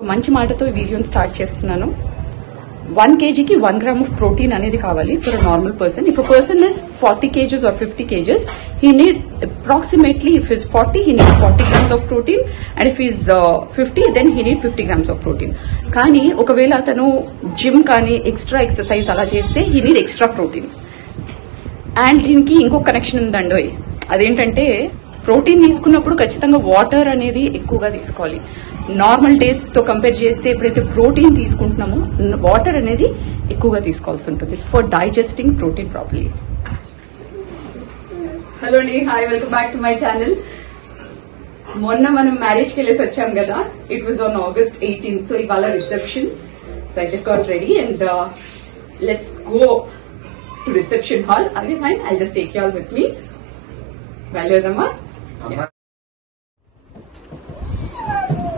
మంచి మాటతో ఈ వీడియోని స్టార్ట్ చేస్తున్నాను. 1 kg కి 1 gram of protein అనేది కావాలి for a normal person. If a person is 40 kgs or 50 kgs, he need approximately, if he's 40, he needs 40 grams of protein, and if he's 50, then he need 50 grams of protein. కానీ ఒకవేళ అతను gym కానీ extra exercise అలా చేస్తే he need extra protein. And దీనికి ఇంకొక connection ఉందండి. అదేంటంటే ప్రోటీన్ తీసుకున్నప్పుడు ఖచ్చితంగా వాటర్ అనేది ఎక్కువగా తీసుకోవాలి. నార్మల్ డేస్ తో కంపేర్ చేస్తే ఎప్పుడైతే ప్రోటీన్ తీసుకుంటున్నామో వాటర్ అనేది ఎక్కువగా తీసుకోవాల్సి ఉంటుంది for digesting protein properly. Hello అండి, hi, welcome back to my channel. మొన్న మనం మ్యారేజ్ కి వెళ్ళేసి వచ్చాం కదా, it was on August 18th. So ఇవాళ reception. So I just got ready and let's go to reception hall. అదే fine, I just take you all with me. వెళ్ళేదమ్మా.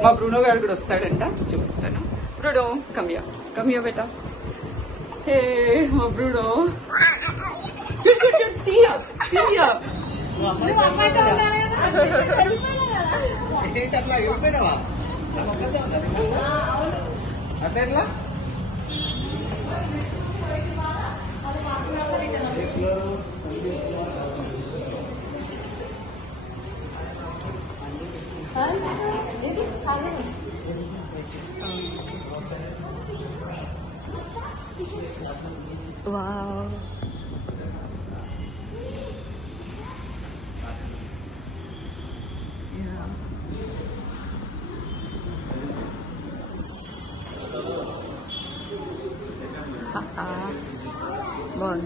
మా బ్రూనో గారు కూడా వస్తాడంట, చూపిస్తాను. బ్రూనో, కమియా బేటా. హే మా బ్రూనో, చూడు సీయా. Wow. Yeah. Bon.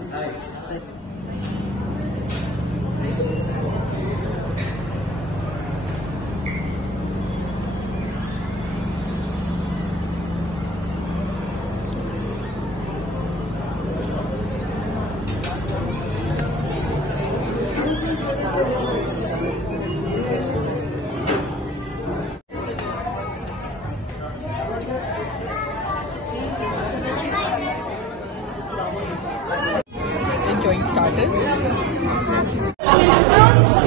Enjoying starters.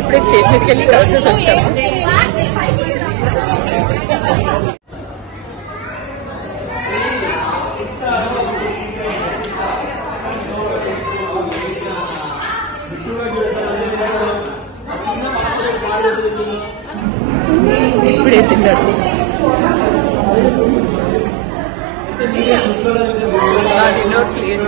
ఇప్పుడే స్టేజ్ మీదకి వెళ్ళి కలిసేసి వచ్చాము. ఇప్పుడే తిన్నారు. Dinner clear.